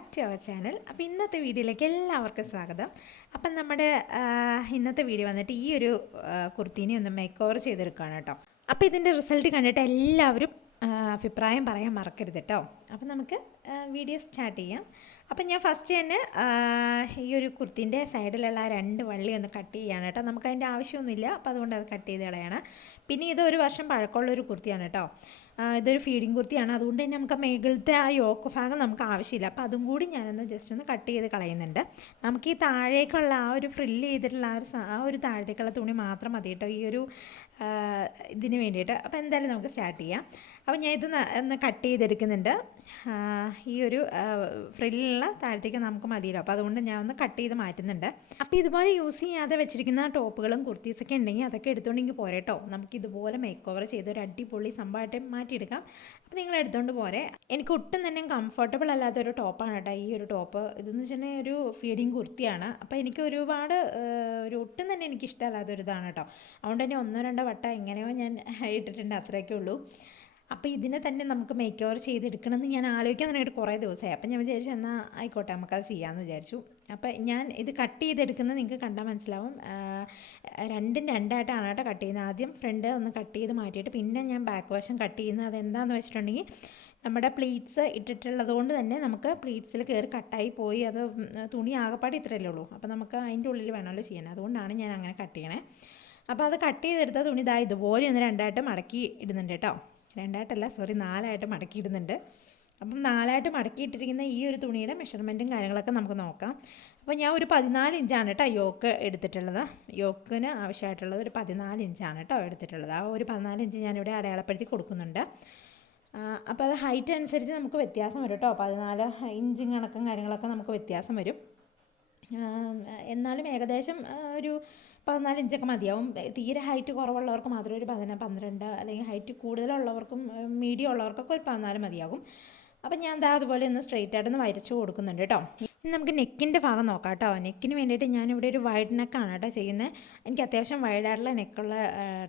Back to our channel. അപ്പോൾ ഇന്നത്തെ വീഡിയോയിലേക്ക് എല്ലാവർക്കും സ്വാഗതം. അപ്പം നമ്മുടെ ഇന്നത്തെ വീഡിയോ വന്നിട്ട് ഈ ഒരു കുർത്തീനെ ഒന്ന് മേക്ക് ഓവർ ചെയ്തെടുക്കുകയാണ് കേട്ടോ. അപ്പോൾ ഇതിൻ്റെ റിസൾട്ട് കണ്ടിട്ട് എല്ലാവരും അഭിപ്രായം പറയാൻ മറക്കരുത് കേട്ടോ. അപ്പം നമുക്ക് വീഡിയോ സ്റ്റാർട്ട് ചെയ്യാം. അപ്പം ഞാൻ ഫസ്റ്റ് തന്നെ ഈ ഒരു കുർത്തീൻ്റെ സൈഡിലുള്ള രണ്ട് വള്ളി ഒന്ന് കട്ട് ചെയ്യുകയാണ് കേട്ടോ. നമുക്കതിൻ്റെ ആവശ്യമൊന്നുമില്ല, അപ്പോൾ അതുകൊണ്ട് അത് കട്ട് ചെയ്ത് കളയാണ്. പിന്നെ ഇത് 1 വർഷം പഴക്കമുള്ളൊരു കുർത്തിയാണ് കേട്ടോ. ഇതൊരു ഫീഡിങ് കുർത്തിയാണ്, അതുകൊണ്ട് തന്നെ നമുക്ക് മേളിലത്തെ ആ യോക്ക് ഭാഗം നമുക്ക് ആവശ്യമില്ല. അപ്പോൾ അതും കൂടി ഞാനൊന്ന് ജസ്റ്റ് ഒന്ന് കട്ട് ചെയ്ത് കളയുന്നുണ്ട്. നമുക്ക് ഈ താഴേക്കുള്ള ആ ഒരു ഫ്രില്ല് ചെയ്തിട്ടുള്ള ആ ഒരു താഴത്തേക്കുള്ള തുണി മാത്രം മതി കേട്ടോ ഈ ഒരു ഇതിന് വേണ്ടിയിട്ട്. അപ്പോൾ എന്തായാലും നമുക്ക് സ്റ്റാർട്ട് ചെയ്യാം. അപ്പോൾ ഞാൻ ഇത് ഒന്ന് കട്ട് ചെയ്തെടുക്കുന്നുണ്ട്. ഈ ഒരു ഫ്രില്ലുള്ള താഴത്തേക്ക് നമുക്ക് മതിയല്ലോ, അപ്പോൾ അതുകൊണ്ട് ഞാൻ ഒന്ന് കട്ട് ചെയ്ത് മാറ്റുന്നുണ്ട്. അപ്പോൾ ഇതുപോലെ യൂസ് ചെയ്യാതെ വെച്ചിരിക്കുന്ന ടോപ്പുകളും കുർത്തീസൊക്കെ ഉണ്ടെങ്കിൽ അതൊക്കെ എടുത്തുകൊണ്ടെങ്കിൽ പോരെ കേട്ടോ. നമുക്ക് ഇതുപോലെ മേക്ക് ഓവർ ചെയ്ത് ഒരു അടിപൊളി സംഭവമായിട്ട് മാറ്റിയെടുക്കാം. അപ്പോൾ നിങ്ങൾ എടുത്തുകൊണ്ട് പോരെ. എനിക്ക് ഒട്ടും തന്നെ കംഫർട്ടബിൾ അല്ലാത്തൊരു ടോപ്പാണ് കേട്ടോ ഈ ഒരു ടോപ്പ്. ഇതെന്ന് വെച്ചിട്ടുണ്ടെങ്കിൽ ഒരു ഫീഡിങ് കുർത്തിയാണ്. അപ്പോൾ എനിക്ക് ഒരുപാട് ഒട്ടും തന്നെ എനിക്ക് ഇഷ്ടമല്ലാത്തൊരിതാണ് കേട്ടോ. അതുകൊണ്ട് തന്നെ 1-2 വട്ടം എങ്ങനെയോ ഞാൻ ഇട്ടിട്ടുണ്ട്, അത്രയൊക്കെ ഉള്ളൂ. അപ്പോൾ ഇതിനെ തന്നെ നമുക്ക് മേക്ക് ഓവർ ചെയ്തെടുക്കണമെന്ന് ഞാൻ ആലോചിക്കാൻ തുടങ്ങിയിട്ട് കുറേ ദിവസമായി. അപ്പം ഞാൻ വിചാരിച്ചു എന്നാൽ ആയിക്കോട്ടെ നമുക്കത് ചെയ്യാമെന്ന് വിചാരിച്ചു. അപ്പോൾ ഞാൻ ഇത് കട്ട് ചെയ്തെടുക്കുന്നത് നിങ്ങൾക്ക് കണ്ടാൽ മനസ്സിലാവും. രണ്ടും രണ്ടായിട്ടാണ് കേട്ടോ കട്ട് ചെയ്യുന്നത്. ആദ്യം ഫ്രണ്ട് ഒന്ന് കട്ട് ചെയ്ത് മാറ്റിയിട്ട് പിന്നെ ഞാൻ ബാക്ക് വശം കട്ട് ചെയ്യുന്നത്. അതെന്താണെന്ന് വെച്ചിട്ടുണ്ടെങ്കിൽ നമ്മുടെ പ്ലീറ്റ്സ് ഇട്ടിട്ടുള്ളത് കൊണ്ട് തന്നെ നമുക്ക് പ്ലീറ്റ്സിൽ കയറി കട്ടായി പോയി അത് തുണി ആകെപ്പാട് ഇത്രയല്ലേ ഉള്ളൂ. അപ്പോൾ നമുക്ക് അതിൻ്റെ ഉള്ളിൽ വേണമല്ലോ ചെയ്യാൻ, അതുകൊണ്ടാണ് ഞാൻ അങ്ങനെ കട്ട് ചെയ്യണേ. അപ്പോൾ അത് കട്ട് ചെയ്തെടുത്ത തുണി ഇതാ ഇതുപോലെ ഒന്ന് രണ്ടായിട്ട് മടക്കി ഇടുന്നുണ്ട് കേട്ടോ. 4 മടക്കിയിടുന്നുണ്ട്. അപ്പം 4 മടക്കിയിട്ടിരിക്കുന്ന ഈ ഒരു തുണിയുടെ മെഷർമെൻറ്റും കാര്യങ്ങളൊക്കെ നമുക്ക് നോക്കാം. അപ്പോൾ ഞാൻ ഒരു 14 ഇഞ്ചാണ് കേട്ടോ യോക്ക് എടുത്തിട്ടുള്ളത്. യോക്കിന് ആവശ്യമായിട്ടുള്ളത് ഒരു 14 ഇഞ്ചാണ് കേട്ടോ എടുത്തിട്ടുള്ളത്. ആ ഒരു 14 ഇഞ്ച് ഞാനിവിടെ അടയാളപ്പെടുത്തി കൊടുക്കുന്നുണ്ട്. അപ്പോൾ അത് ഹൈറ്റ് അനുസരിച്ച് നമുക്ക് വ്യത്യാസം വരും കേട്ടോ. 14 ഇഞ്ചും കണക്കും കാര്യങ്ങളൊക്കെ നമുക്ക് വ്യത്യാസം വരും. എന്നാലും ഏകദേശം ഒരു 14 ഇഞ്ചൊക്കെ മതിയാവും. തീരെ ഹൈറ്റ് കുറവുള്ളവർക്ക് മാത്രം ഒരു 12, അല്ലെങ്കിൽ ഹൈറ്റ് കൂടുതലുള്ളവർക്കും മീഡിയം ഉള്ളവർക്കൊക്കെ ഒരു 14 മതിയാകും. അപ്പം ഞാൻ എന്താ അതുപോലെ ഒന്ന് സ്ട്രെയിറ്റ് ആയിട്ടൊന്ന് വരച്ചു കൊടുക്കുന്നുണ്ട് കേട്ടോ. ഇനി നമുക്ക് നെക്കിൻ്റെ ഭാഗം നോക്കാം കേട്ടോ. നെക്കിന് വേണ്ടിയിട്ട് ഞാനിവിടെ ഒരു വൈഡ് നെക്കാണ് കേട്ടോ ചെയ്യുന്നത്. എനിക്ക് അത്യാവശ്യം വൈഡായിട്ടുള്ള നെക്കുള്ള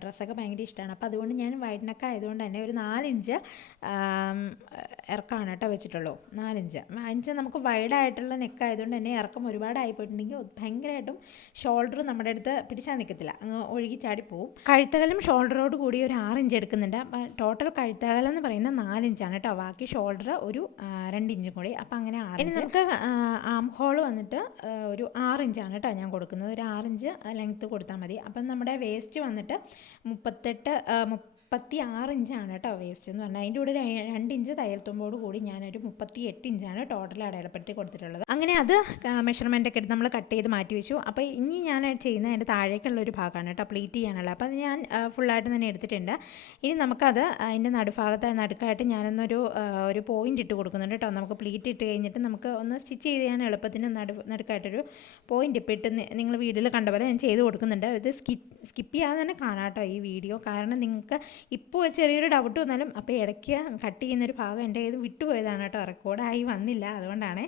ഡ്രസ്സൊക്കെ ഭയങ്കര ഇഷ്ടമാണ്. അപ്പോൾ അതുകൊണ്ട് ഞാൻ വൈഡ് നെക്ക് ആയതുകൊണ്ട് തന്നെ ഒരു 4 ഇഞ്ച് ഇറക്കമാണ് കേട്ടോ വെച്ചിട്ടുള്ളൂ. 4 ഇഞ്ച് നമുക്ക് വൈഡായിട്ടുള്ള നെക്ക് ആയതുകൊണ്ട് തന്നെ ഇറക്കം ഒരുപാടായി പോയിട്ടുണ്ടെങ്കിൽ ഭയങ്കരമായിട്ടും ഷോൾഡർ നമ്മുടെ അടുത്ത് പിടിച്ചാൽ നിൽക്കത്തില്ല, അങ്ങ് ഒഴുകി ചാടിപ്പോവും. കഴുത്തകലും ഷോൾഡറോട് കൂടി ഒരു 6 ഇഞ്ച് എടുക്കുന്നുണ്ട്. ടോട്ടൽ കഴുത്തകലം എന്ന് പറയുന്നത് 4 ഇഞ്ചാണ് കേട്ടോ. ബാക്കി ഷോൾഡർ ഒരു 2 ഇഞ്ചും കൂടി, അപ്പോൾ അങ്ങനെ 6 ഇഞ്ച്. ഇനി നമുക്ക് ആം ഹോൾ വന്നിട്ട് ഒരു 6 ഇഞ്ചാണ് കേട്ടോ ഞാൻ കൊടുക്കുന്നത്. ഒരു 6 ഇഞ്ച് ലെങ്ത്ത് കൊടുത്താൽ മതി. അപ്പം നമ്മുടെ വേസ്റ്റ് വന്നിട്ട് 36 ഇഞ്ചാണ് കേട്ടോ വേസ്റ്റ് എന്ന് പറഞ്ഞാൽ. അതിൻ്റെ കൂടെ 2 ഇഞ്ച് തയ്യൽത്തുമ്പോട് കൂടി ഞാനൊരു 38 ഇഞ്ചാണ് ടോട്ടൽ അടയാളപ്പെടുത്തി കൊടുത്തിട്ടുള്ളത്. അങ്ങനെ അത് മെഷർമെൻറ്റൊക്കെ എടുത്ത് നമ്മൾ കട്ട് ചെയ്ത് മാറ്റി വെച്ചു. അപ്പോൾ ഇനി ഞാൻ ചെയ്യുന്നത് അതിൻ്റെ താഴേക്കുള്ള ഒരു ഭാഗമാണ് കേട്ടോ പ്ലീറ്റ് ചെയ്യാനുള്ളത്. അപ്പോൾ അത് ഞാൻ ഫുള്ളായിട്ട് തന്നെ എടുത്തിട്ടുണ്ട്. ഇനി നമുക്കത് അതിൻ്റെ നടുക്കായിട്ട് ഞാനൊന്നൊരു പോയിൻ്റ് ഇട്ട് കൊടുക്കുന്നുണ്ട് കേട്ടോ. നമുക്ക് പ്ലീറ്റ് ഇട്ട് കഴിഞ്ഞിട്ട് നമുക്ക് ഒന്ന് സ്റ്റിച്ച് ചെയ്യാൻ എളുപ്പത്തിന് നടുക്കായിട്ടൊരു പോയിൻ്റ് ഇട്ട് നിങ്ങൾ വീഡിയോയിൽ കണ്ട പോലെ ഞാൻ ചെയ്ത് കൊടുക്കുന്നുണ്ട്. ഇത് സ്കിപ്പ് ചെയ്യാതെ തന്നെ കാണാം കേട്ടോ ഈ വീഡിയോ. കാരണം നിങ്ങൾക്ക് ഇപ്പോൾ ചെറിയൊരു ഡൗട്ട് വന്നാലും അപ്പോൾ ഇടയ്ക്ക് കട്ട് ചെയ്യുന്നൊരു ഭാഗം എൻ്റെ ഇത് വിട്ടുപോയതാണ് കേട്ടോ, റെക്കോർഡായി വന്നില്ല, അതുകൊണ്ടാണ്.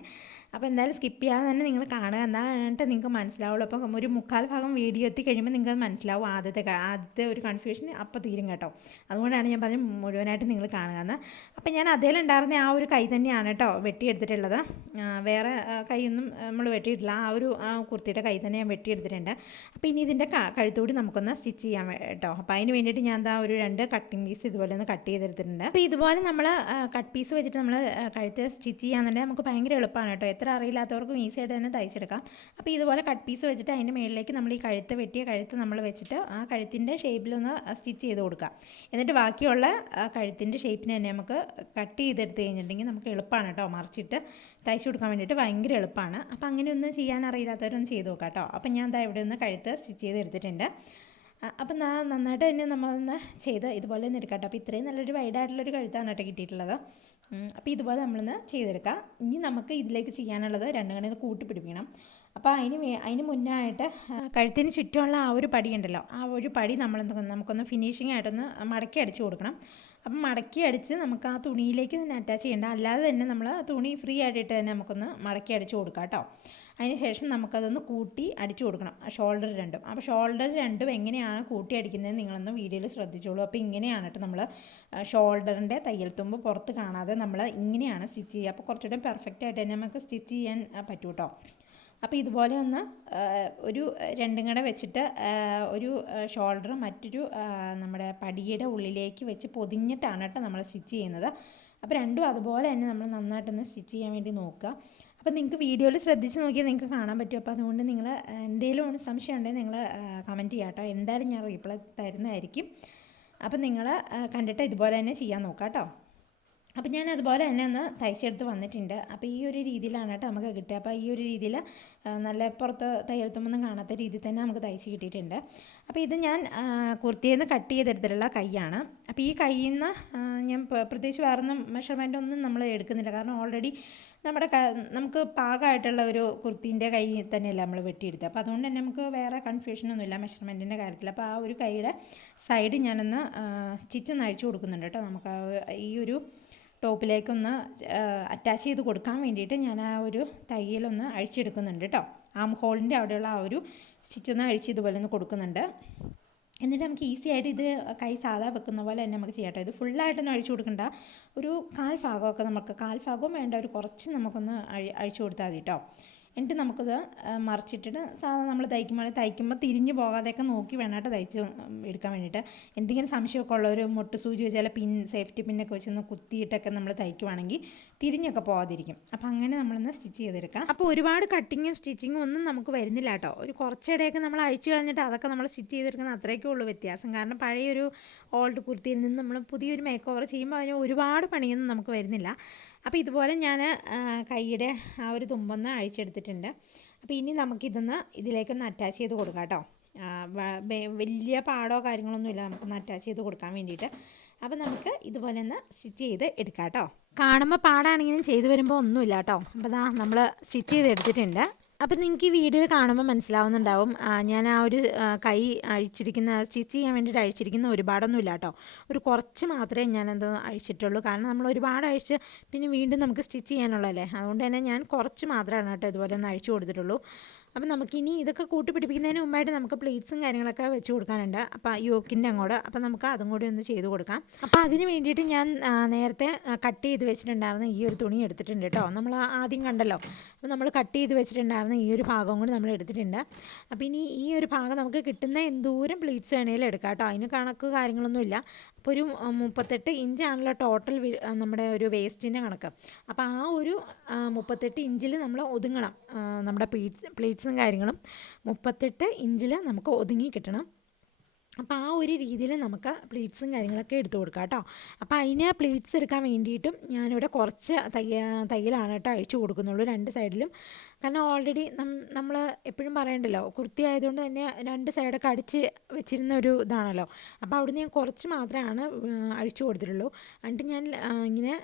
അപ്പോൾ എന്തായാലും സ്കിപ്പ് ചെയ്യാതെ തന്നെ നിങ്ങൾ കാണുക, എന്നാലായിട്ട് നിങ്ങൾക്ക് മനസ്സിലാവുള്ളൂ. അപ്പം ഒരു 1/4 ഭാഗം വീഡിയോ എത്തി കഴിയുമ്പോൾ നിങ്ങൾക്ക് മനസ്സിലാവും. ആദ്യത്തെ ഒരു കൺഫ്യൂഷൻ അപ്പോൾ തീരും കേട്ടോ. അതുകൊണ്ടാണ് ഞാൻ പറഞ്ഞത് മുഴുവനായിട്ട് നിങ്ങൾ കാണുക എന്ന്. അപ്പം ഞാൻ അതിലുണ്ടായിരുന്ന ആ ഒരു കൈ തന്നെയാണ് കേട്ടോ വെട്ടിയെടുത്തിട്ടുള്ളത്. വേറെ കൈയൊന്നും നമ്മൾ വെട്ടിയിട്ടില്ല. ആ കുർത്തിയുടെ കൈ തന്നെ ഞാൻ വെട്ടിയെടുത്തിട്ടുണ്ട്. അപ്പോൾ ഇനി ഇതിൻ്റെ കഴുത്തോടി നമുക്കൊന്ന് സ്റ്റിച്ച് ചെയ്യാൻ കേട്ടോ. അപ്പോൾ അതിന് വേണ്ടിയിട്ട് ഞാൻ എന്താ ഒരു 2 കട്ടിങ് പീസ് ഇതുപോലെ ഒന്ന് കട്ട് ചെയ്തെടുത്തിട്ടുണ്ട്. അപ്പോൾ ഇതുപോലെ നമ്മൾ കട്ട് പീസ് വെച്ചിട്ട് നമ്മൾ കഴുത്ത് സ്റ്റിച്ച് ചെയ്യാന്നുണ്ടെങ്കിൽ നമുക്ക് ഭയങ്കര എളുപ്പമാണ് കേട്ടോ. എത്ര അറിയില്ലാത്തവർക്കും ഈസി ആയിട്ട് തന്നെ തയ്ച്ചെടുക്കാം. അപ്പോൾ ഇതുപോലെ കട്ട് പീസ് വെച്ചിട്ട് അതിൻ്റെ മുകളിലേക്ക് നമ്മൾ ഈ വെട്ടിയ കഴുത്ത് നമ്മൾ വെച്ചിട്ട് ആ കഴുത്തിൻ്റെ ഷേപ്പിലൊന്ന് സ്റ്റിച്ച് ചെയ്ത് കൊടുക്കാം. എന്നിട്ട് ബാക്കിയുള്ള കഴുത്തിൻ്റെ ഷേപ്പിന് തന്നെ നമുക്ക് കട്ട് ചെയ്തെടുത്ത് കഴിഞ്ഞിട്ടുണ്ടെങ്കിൽ നമുക്ക് എളുപ്പമാണ് കേട്ടോ. മറിച്ചിട്ട് തയ്ച്ചു കൊടുക്കാൻ വേണ്ടിയിട്ട് ഭയങ്കര എളുപ്പമാണ്. അപ്പോൾ അങ്ങനെ ഒന്ന് ചെയ്യാൻ അറിയില്ലാത്തവരൊന്ന് ചെയ്ത് നോക്കാം കേട്ടോ. അപ്പം ഞാൻ എന്താ ഇവിടെ ഒന്ന് കഴുത്ത് സ്റ്റിച്ച് ചെയ്ത് എടുത്തിട്ടുണ്ട്. അപ്പം നന്നായിട്ട് തന്നെ നമ്മളൊന്ന് ചെയ്ത് ഇതുപോലെ ഒന്ന് എടുക്കാം കേട്ടോ. അപ്പോൾ ഇത്രയും നല്ലൊരു വൈഡായിട്ടുള്ളൊരു കഴുത്താണ് കേട്ടോ കിട്ടിയിട്ടുള്ളത്. അപ്പോൾ ഇതുപോലെ നമ്മളൊന്ന് ചെയ്തെടുക്കാം. ഇനി നമുക്ക് ഇതിലേക്ക് ചെയ്യാനുള്ളത് 2 കണ്ണിൽ കൂട്ടി പിടിപ്പിക്കണം. അപ്പോൾ അതിന് മുന്നായിട്ട് കഴുത്തിന് ചുറ്റുമുള്ള ആ ഒരു പടി ഉണ്ടല്ലോ, ആ ഒരു പടി നമുക്കൊന്ന് ഫിനിഷിംഗ് ആയിട്ടൊന്ന് മടക്കി അടിച്ച് കൊടുക്കണം. അപ്പം മടക്കി അടിച്ച് നമുക്ക് ആ തുണിയിലേക്ക് തന്നെ അറ്റാച്ച് ചെയ്യേണ്ട, അല്ലാതെ തന്നെ നമ്മൾ തുണി ഫ്രീ ആയിട്ട് തന്നെ നമുക്കൊന്ന് മടക്കി അടിച്ച് കൊടുക്കാം കേട്ടോ. അതിന് ശേഷം നമുക്കതൊന്ന് കൂട്ടി അടിച്ചു കൊടുക്കണം ഷോൾഡർ രണ്ടും. അപ്പോൾ ഷോൾഡർ രണ്ടും എങ്ങനെയാണ് കൂട്ടി അടിക്കുന്നത് നിങ്ങളൊന്ന് വീഡിയോയിൽ ശ്രദ്ധിച്ചോളൂ. അപ്പോൾ ഇങ്ങനെയാണ് കേട്ടോ നമ്മൾ ഷോൾഡറിൻ്റെ തയ്യൽ തുമ്പ് പുറത്ത് കാണാതെ നമ്മൾ ഇങ്ങനെയാണ് സ്റ്റിച്ച് ചെയ്യുക. അപ്പോൾ കുറച്ചുകൂടെ പെർഫെക്റ്റ് ആയിട്ട് തന്നെ നമുക്ക് സ്റ്റിച്ച് ചെയ്യാൻ പറ്റും കേട്ടോ. അപ്പോൾ ഇതുപോലെ ഒന്ന് ഒരു രണ്ടും കൂടെ വെച്ചിട്ട് ഒരു ഷോൾഡർ മറ്റൊരു നമ്മുടെ പടിയുടെ ഉള്ളിലേക്ക് വെച്ച് പൊതിഞ്ഞിട്ടാണ് കേട്ടോ നമ്മൾ സ്റ്റിച്ച് ചെയ്യുന്നത്. അപ്പോൾ രണ്ടും അതുപോലെ തന്നെ നമ്മൾ നന്നായിട്ടൊന്ന് സ്റ്റിച്ച് ചെയ്യാൻ വേണ്ടി നോക്കുക. അപ്പോൾ നിങ്ങൾക്ക് വീഡിയോയിൽ ശ്രദ്ധിച്ച് നോക്കിയാൽ നിങ്ങൾക്ക് കാണാൻ പറ്റും. അപ്പോൾ അതുകൊണ്ട് നിങ്ങൾ എന്തെങ്കിലും സംശയം ഉണ്ടെങ്കിൽ നിങ്ങൾ കമൻറ്റ് ചെയ്യാം കേട്ടോ. എന്തായാലും ഞാൻ റീപ്ലൈ തരുന്നതായിരിക്കും. അപ്പോൾ നിങ്ങൾ കണ്ടിട്ട് ഇതുപോലെ തന്നെ ചെയ്യാൻ നോക്കാം കേട്ടോ. അപ്പോൾ ഞാൻ അതുപോലെ തന്നെ ഒന്ന് തയ്ച്ചെടുത്ത് വന്നിട്ടുണ്ട്. അപ്പോൾ ഈ ഒരു രീതിയിലാണ് കേട്ടോ നമുക്ക് കിട്ടുക. അപ്പോൾ ഈ ഒരു രീതിയിൽ നല്ല പുറത്ത് തയ്യൽത്തുമ്പൊന്നും കാണാത്ത രീതിയിൽ തന്നെ നമുക്ക് തയ്ച്ച് കിട്ടിയിട്ടുണ്ട്. അപ്പോൾ ഇത് ഞാൻ കുർത്തിയിൽ നിന്ന് കട്ട് ചെയ്തെടുത്തിട്ടുള്ള കൈയാണ്. അപ്പോൾ ഈ കൈയിൽ നിന്ന് ഞാൻ പ്രത്യേകിച്ച് വേറൊന്നും മെഷർമെൻ്റ് ഒന്നും നമ്മൾ എടുക്കുന്നില്ല. കാരണം ഓൾറെഡി നമുക്ക് പാകമായിട്ടുള്ള ഒരു കുർത്തീൻ്റെ കൈ തന്നെയല്ല നമ്മൾ വെട്ടിയെടുത്തത്. അപ്പോൾ അതുകൊണ്ട് തന്നെ നമുക്ക് വേറെ കൺഫ്യൂഷനൊന്നുമില്ല മെഷർമെൻറ്റിൻ്റെ കാര്യത്തിൽ. അപ്പോൾ ആ ഒരു കൈയുടെ സൈഡ് ഞാനൊന്ന് സ്റ്റിച്ചൊന്ന് അഴിച്ചു കൊടുക്കുന്നുണ്ട് കേട്ടോ. നമുക്ക് ഈ ഒരു ടോപ്പിലേക്കൊന്ന് അറ്റാച്ച് ചെയ്ത് കൊടുക്കാൻ വേണ്ടിയിട്ട് ഞാൻ ആ ഒരു തയ്യലൊന്ന് അഴിച്ചെടുക്കുന്നുണ്ട് കേട്ടോ. ആം ഹോളിൻ്റെ അവിടെയുള്ള ആ ഒരു സ്റ്റിച്ചൊന്ന് അഴിച്ച് ഇതുപോലെ ഒന്ന് കൊടുക്കുന്നുണ്ട്. എന്നിട്ട് നമുക്ക് ഈസി ആയിട്ട് ഇത് കൈ സാധാ വെക്കുന്ന പോലെ തന്നെ നമുക്ക് ചെയ്യാം കേട്ടോ. ഇത് ഫുള്ളായിട്ടൊന്നും അഴിച്ചു കൊടുക്കണ്ട. ഒരു കാൽഭാഗമൊക്കെ നമുക്ക് കാൽഭാഗവും വേണ്ട, ഒരു കുറച്ച് നമുക്കൊന്ന് അഴിച്ചു കൊടുത്താൽ മതി കേട്ടോ. എന്നിട്ട് നമുക്കത് മറിച്ചിട്ടിട്ട് സാധാരണ നമ്മൾ തയ്ക്കുമ്പോൾ തിരിഞ്ഞു പോകാതെയൊക്കെ നോക്കി വേണം കേട്ടോ തയ്ച്ച് എടുക്കാൻ വേണ്ടിയിട്ട്. എന്തെങ്കിലും സംശയമൊക്കെ ഉള്ള ഒരു മുട്ട് സൂചി വെച്ചാൽ സേഫ്റ്റി പിന്നൊക്കെ വെച്ചൊന്ന് കുത്തിയിട്ടൊക്കെ നമ്മൾ തയ്ക്കുവാണെങ്കിൽ തിരിഞ്ഞൊക്കെ പോകാതിരിക്കും. അപ്പോൾ അങ്ങനെ നമ്മളൊന്ന് സ്റ്റിച്ച് ചെയ്തെടുക്കാം. അപ്പോൾ ഒരുപാട് കട്ടിങ്ങും സ്റ്റിച്ചിങ്ങും ഒന്നും നമുക്ക് വരുന്നില്ല കേട്ടോ. ഒരു കുറച്ചിടെയൊക്കെ നമ്മൾ അഴിച്ചു കളഞ്ഞിട്ട് അതൊക്കെ നമ്മൾ സ്റ്റിച്ച് ചെയ്തെടുക്കുന്ന അത്രയൊക്കെ ഉള്ളൂ വ്യത്യാസം. കാരണം പഴയൊരു ഓൾഡ് കുർത്തിയിൽ നിന്ന് നമ്മൾ പുതിയൊരു മേക്ക് ഓവർ ചെയ്യുമ്പോൾ അതിന് ഒരുപാട് പണിയൊന്നും നമുക്ക് വരുന്നില്ല. അപ്പോൾ ഇതുപോലെ ഞാൻ കൈയുടെ ആ ഒരു തുമ്പൊന്ന് അഴിച്ചെടുത്തിട്ടുണ്ട്. അപ്പോൾ ഇനി നമുക്കിതൊന്ന് ഇതിലേക്കൊന്ന് അറ്റാച്ച് ചെയ്ത് കൊടുക്കാം കേട്ടോ. വലിയ പാടോ കാര്യങ്ങളൊന്നുമില്ല നമുക്കൊന്ന് അറ്റാച്ച് ചെയ്ത് കൊടുക്കാൻ വേണ്ടിയിട്ട്. അപ്പോൾ നമുക്ക് ഇതുപോലെ ഒന്ന് സ്റ്റിച്ച് ചെയ്ത് എടുക്കാം കേട്ടോ. കാണുമ്പോൾ പാടാണെങ്കിലും ചെയ്ത് വരുമ്പോൾ ഒന്നുമില്ല കേട്ടോ. അപ്പോൾ ദാ നമ്മൾ സ്റ്റിച്ച് ചെയ്ത് എടുത്തിട്ടുണ്ട്. അപ്പോൾ നിങ്ങൾക്ക് ഈ വീഡിയോ കാണുമ്പോൾ മനസ്സിലാവുന്നുണ്ടാവും ഞാൻ ആ ഒരു കൈ സ്റ്റിച്ച് ചെയ്യാൻ വേണ്ടിയിട്ട് അഴിച്ചിരിക്കുന്ന ഒരുപാടൊന്നും ഇല്ല കേട്ടോ. ഒരു കുറച്ച് മാത്രമേ ഞാനത് അഴിച്ചിട്ടുള്ളൂ. കാരണം നമ്മൾ ഒരുപാട് അഴിച്ച് പിന്നെ വീണ്ടും നമുക്ക് സ്റ്റിച്ച് ചെയ്യാനുള്ളതല്ലേ. അതുകൊണ്ട് തന്നെ ഞാൻ കുറച്ച് മാത്രമാണ് കേട്ടോ ഇതുപോലെ ഒന്ന് അഴിച്ചു കൊടുത്തിട്ടുള്ളൂ. അപ്പം നമുക്കിനി ഇതൊക്കെ കൂട്ടി പിടിപ്പിക്കുന്നതിന് മുമ്പായിട്ട് നമുക്ക് പ്ലേറ്റ്സും കാര്യങ്ങളൊക്കെ വെച്ച് കൊടുക്കാനുണ്ട്. അപ്പോൾ യോക്കിൻ്റെ അങ്ങോട്ട് അപ്പോൾ നമുക്ക് അതും കൂടി ഒന്ന് ചെയ്ത് കൊടുക്കാം. അപ്പോൾ അതിന് വേണ്ടിയിട്ട് ഞാൻ നേരത്തെ കട്ട് ചെയ്ത് വെച്ചിട്ടുണ്ടായിരുന്ന ഈ ഒരു തുണി എടുത്തിട്ടുണ്ട് കേട്ടോ. നമ്മൾ ആദ്യം കണ്ടല്ലോ. അപ്പോൾ നമ്മൾ കട്ട് ചെയ്ത് വെച്ചിട്ടുണ്ടായിരുന്ന ഈ ഒരു ഭാഗം കൂടി നമ്മൾ എടുത്തിട്ടുണ്ട്. അപ്പോൾ ഇനി ഈ ഒരു ഭാഗം നമുക്ക് കിട്ടുന്ന എന്തോരം പ്ലേറ്റ്സ് വേണേലും എടുക്കാം കേട്ടോ. അതിന് കണക്ക് കാര്യങ്ങളൊന്നുമില്ല. അപ്പോൾ ഒരു 38 ഇഞ്ചാണല്ലോ ടോട്ടൽ നമ്മുടെ ഒരു വേസ്റ്റിൻ്റെ കണക്ക്. അപ്പോൾ ആ ഒരു 38 ഇഞ്ചിൽ നമ്മൾ ഒതുങ്ങണം. നമ്മുടെ പ്ലേറ്റ്സും കാര്യങ്ങളും 38 ഇഞ്ചിൽ നമുക്ക് ഒതുങ്ങി കിട്ടണം. അപ്പോൾ ആ ഒരു രീതിയിൽ നമുക്ക് പ്ലേറ്റ്സും കാര്യങ്ങളൊക്കെ എടുത്തു കൊടുക്കാം കേട്ടോ. അപ്പോൾ അതിന് പ്ലേറ്റ്സ് എടുക്കാൻ വേണ്ടിയിട്ടും ഞാനിവിടെ കുറച്ച് തയ്യലാണ് കേട്ടോ അഴിച്ചു കൊടുക്കുന്നുള്ളൂ രണ്ട് സൈഡിലും. കാരണം ഓൾറെഡി നമ്മൾ എപ്പോഴും പറയണ്ടല്ലോ കുർത്തി ആയതുകൊണ്ട് തന്നെ രണ്ട് സൈഡൊക്കെ അടിച്ച് വെച്ചിരുന്ന ഒരു ഇതാണല്ലോ. അപ്പോൾ അവിടുന്ന് ഞാൻ കുറച്ച് മാത്രമാണ് അഴിച്ചു കൊടുത്തിട്ടുള്ളൂ. എന്നിട്ട് ഞാൻ ഇങ്ങനെ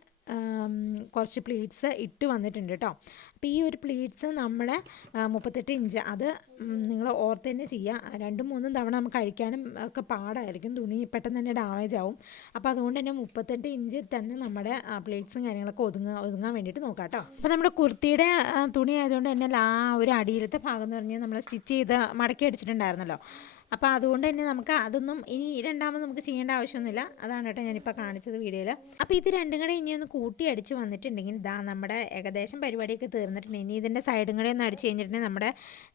കുറച്ച് പ്ലേറ്റ്സ് ഇട്ട് വന്നിട്ടുണ്ട് കേട്ടോ. അപ്പോൾ ഈ ഒരു പ്ലേറ്റ്സ് നമ്മുടെ 38 ഇഞ്ച് അത് നിങ്ങൾ ഓർത്ത് തന്നെ ചെയ്യുക. 2-3 തവണ നമുക്ക് കഴിക്കാനും ഒക്കെ പാടായിരിക്കും. തുണി പെട്ടെന്ന് തന്നെ ഡാമേജ് ആവും. അപ്പോൾ അതുകൊണ്ട് തന്നെ 38 ഇഞ്ചിൽ തന്നെ നമ്മുടെ പ്ലേറ്റ്സും കാര്യങ്ങളൊക്കെ ഒതുങ്ങാൻ വേണ്ടിയിട്ട് നോക്കാം കേട്ടോ. അപ്പോൾ നമ്മുടെ കുർത്തിയുടെ തുണി ആയതുകൊണ്ട് തന്നെ ആ ഒരു അടിയിലത്തെ ഭാഗം എന്ന് പറഞ്ഞാൽ നമ്മൾ സ്റ്റിച്ച് ചെയ്ത് മടക്കി അടിച്ചിട്ടുണ്ടായിരുന്നല്ലോ. അപ്പോൾ അതുകൊണ്ട് തന്നെ നമുക്ക് അതൊന്നും ഇനി രണ്ടാമത് നമുക്ക് ചെയ്യേണ്ട ആവശ്യമൊന്നുമില്ല. അതാണ് കേട്ടോ ഞാനിപ്പോൾ കാണിച്ചത് വീഡിയോയിൽ. അപ്പോൾ ഇത് രണ്ടും കൂടെ ഇനി ഒന്ന് കൂട്ടി അടിച്ച് വന്നിട്ടുണ്ടെങ്കിൽ ഇതാ നമ്മുടെ ഏകദേശം പരിപാടിയൊക്കെ തീർന്നിട്ടുണ്ട്. ഇനി ഇതിൻ്റെ സൈഡും കൂടെ ഒന്ന് അടിച്ച് കഴിഞ്ഞിട്ടുണ്ടെങ്കിൽ നമ്മുടെ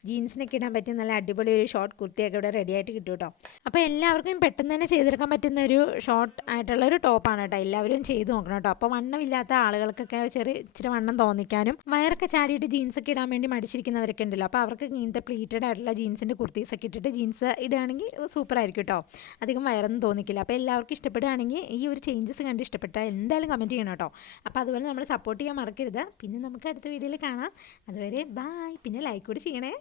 ജീൻസിനൊക്കെ ഇടാൻ പറ്റിയ നല്ല അടിപൊളി ഒരു ഷോർട്ട് കുർത്തിയൊക്കെ ഇവിടെ റെഡി ആയിട്ട് കിട്ടും കേട്ടോ. അപ്പോൾ എല്ലാവർക്കും പെട്ടെന്ന് തന്നെ ചെയ്തെടുക്കാൻ പറ്റുന്ന ഒരു ഷോർട്ട് ആയിട്ടുള്ളൊരു ടോപ്പാണ് കേട്ടോ. എല്ലാവരും ചെയ്ത് നോക്കണം കേട്ടോ. അപ്പോൾ വണ്ണമില്ലാത്ത ആളുകൾക്കൊക്കെ ഇച്ചിരി വണ്ണം തോന്നിക്കാനും വയറൊക്കെ ചാടിയിട്ട് ജീൻസൊക്കെ ഇടാൻ വേണ്ടി മടിച്ചിരിക്കുന്നവരൊക്കെ ഉണ്ടല്ലോ. അപ്പോൾ അവർക്ക് ഇങ്ങനത്തെ പ്ലീറ്റഡ് ആയിട്ടുള്ള ജീൻസിൻ്റെ കുർത്തീസൊക്കെ ഇട്ടിട്ട് ജീൻസ് ഇടുകയാണെങ്കിൽ സൂപ്പറായിരിക്കും കേട്ടോ. അധികം വയറൊന്നും തോന്നിക്കില്ല. അപ്പോൾ എല്ലാവർക്കും ഇഷ്ടപ്പെടുകയാണെങ്കിൽ ഈ ഒരു ചേഞ്ചസ് കണ്ട് ഇഷ്ടപ്പെട്ടാൽ എന്തായാലും കമൻറ്റ് ചെയ്യണം കേട്ടോ. അപ്പോൾ അതുപോലെ നമ്മൾ സപ്പോർട്ട് ചെയ്യാൻ മറക്കരുത്. പിന്നെ നമുക്ക് അടുത്ത വീഡിയോയിൽ കാണാം. അതുവരെ ബായ്. പിന്നെ ലൈക്ക് കൂടി ചെയ്യണേ.